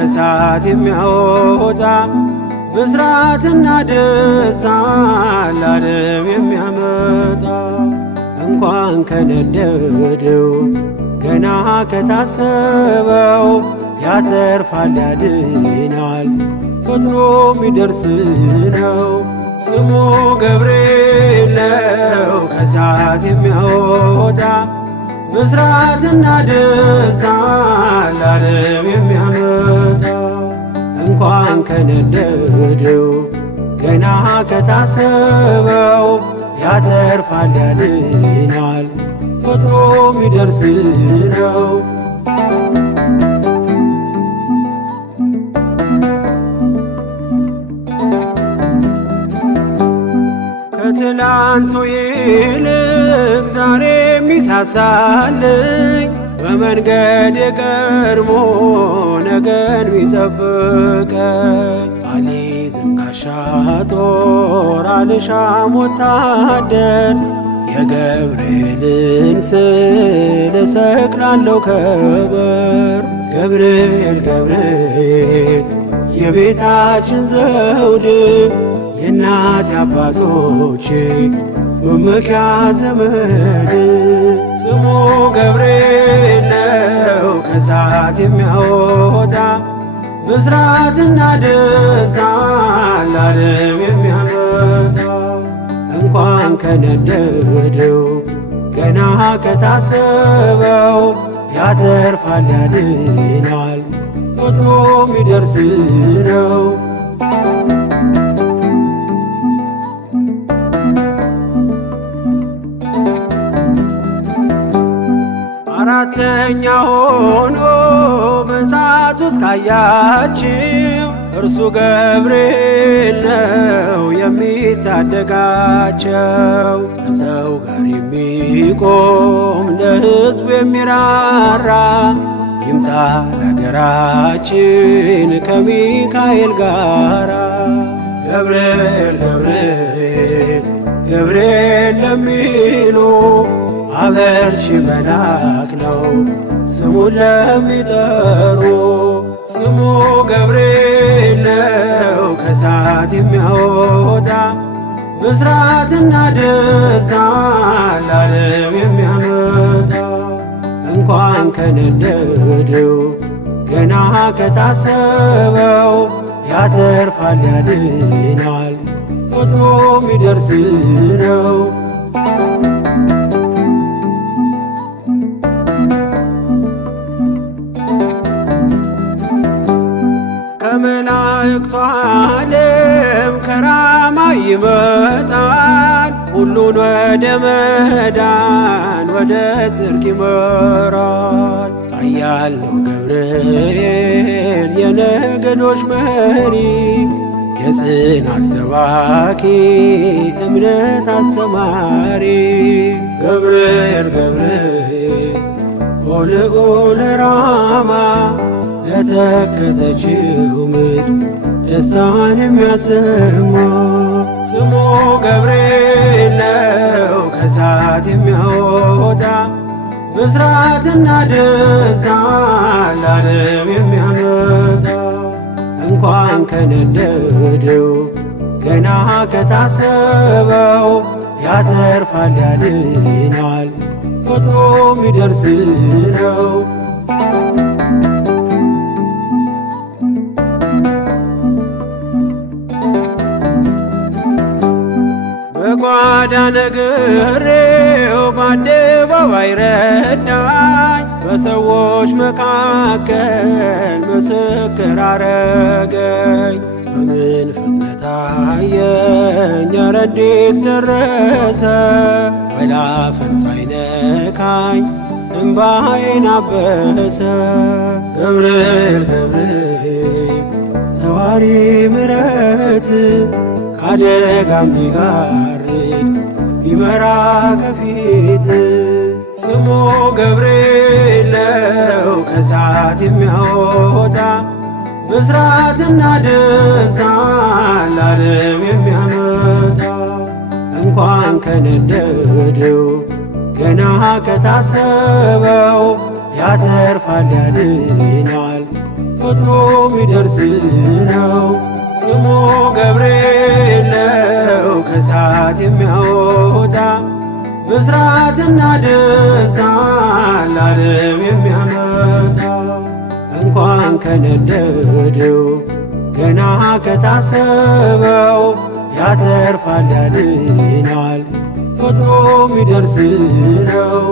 ከእሳት የሚያወጣ ብስራትና ደስታ ለዓለም የሚያመጣ እንኳን ከነደደው ገና ከታሰበው ያተርፋል ያድናል ፈጥኖ ሚደርስ ነው። ስሙ ገብርኤል ነው ከእሳት የሚያወጣ ብስራትና ደስታ ለዓለም የሚያመጣ እንኳን ከነደደው ገና ከታሰበው ያተርፋል ያድናል ፈጥኖ ሚደርስ ነው። ከትላንቱ ይልቅ ዛሬ ሚሳሳልኝ በመንገድ የቀድሞ ነገን ሚጠብቀኝ አልይዝም ጋሻ ጦር አልሻም ወታደር የገብርኤልን ስዕል እሰቅላለሁ ከበር። ገብርኤል ገብርኤል የቤታችን ዘውድ የእናት አባቶቼ መመኪያ ዘመድ ስሙ ገብርኤል ነው ከእሳት የሚያወጣ ብስራትና ደስታ ለዓለም የሚያመጣ እንኳን ከነደደው ገና ከታሰበው ያተርፋል ያድናል ፈጥኖ ሚደርስ ነው። አራተኛ ሆኖ በእሳት ውስጥ ካያችው እርሱ ገብርኤል ነው የሚታደጋቸው። ከሰው ጋር የሚቆም ለሕዝቡ የሚራራ ይምጣ ለአገራችን ከሚካኤል ጋራ። ገብርኤል ገብርኤል ገብርኤል ለሚሉ አበርቺ መልአክ ነው ስሙን ለሚጠሩ። ስሙ ገብርኤል ነው ከእሳት የሚያወጣ ብስራትና ደስታ ለዓለም የሚያመጣ እንኳን ከነደደው ገና ከታሰበው ያተርፋል ያድናል ፈጥኖ ሚደርስ ነው። ከመላእክቱ ዓለም ከራማ ይመጣል ሁሉን ወደ መዳን ወደ ጽድቅ ይመራል። ኃያል ነው ገብርኤል የነገዶች መሪ የጽናት ሰባኪ እምነት አስተማሪ። ገብርኤል ገብርኤል ሆልዑል ራማ ለተከዘችው ምድር ደስታን የሚያሰማ ስሙ ገብርኤል ነው ከእሳት የሚያወጣ ብስራትና ደስታ ለዓለም የሚያመጣ እንኳን ከነደደው ገና ከታሰበው ያተርፋል ያድናል ፈጥኖ ሚደርስ ነው። በጓዳ ነግሬው በአደባባይ ረዳኝ በሰዎች መካከል ምስክር አረገኝ። በምን ፍጥነት አየኝ ኧረ እንዴት ደረሰ ወላፈን ሳይነካኝ እምባዬን አበሰ። ገብርኤል ገብርኤል ሰዋሪ ምሕረት ከአደጋም ቢጋርድ ቢመራ ከፊት ስሙ ገብርኤል ነው ከእሳት የሚያወጣ ብስራትና ደስታ ለዓለም የሚያመጣ እንኳን ከነደደው ገና ከታሰበው ያተርፋል ያድናል ፈጥኖ ሚደርስ ነው። ስሙ ገብርኤል ነው ከእሳት የሚያወጣ ብስራትና ደስታን ለዓለም የሚያመጣ እንኳን ከነደደው ገና ከታሰበው ያተርፋል ያድናል ፈጥኖ ሚደርስ ነው።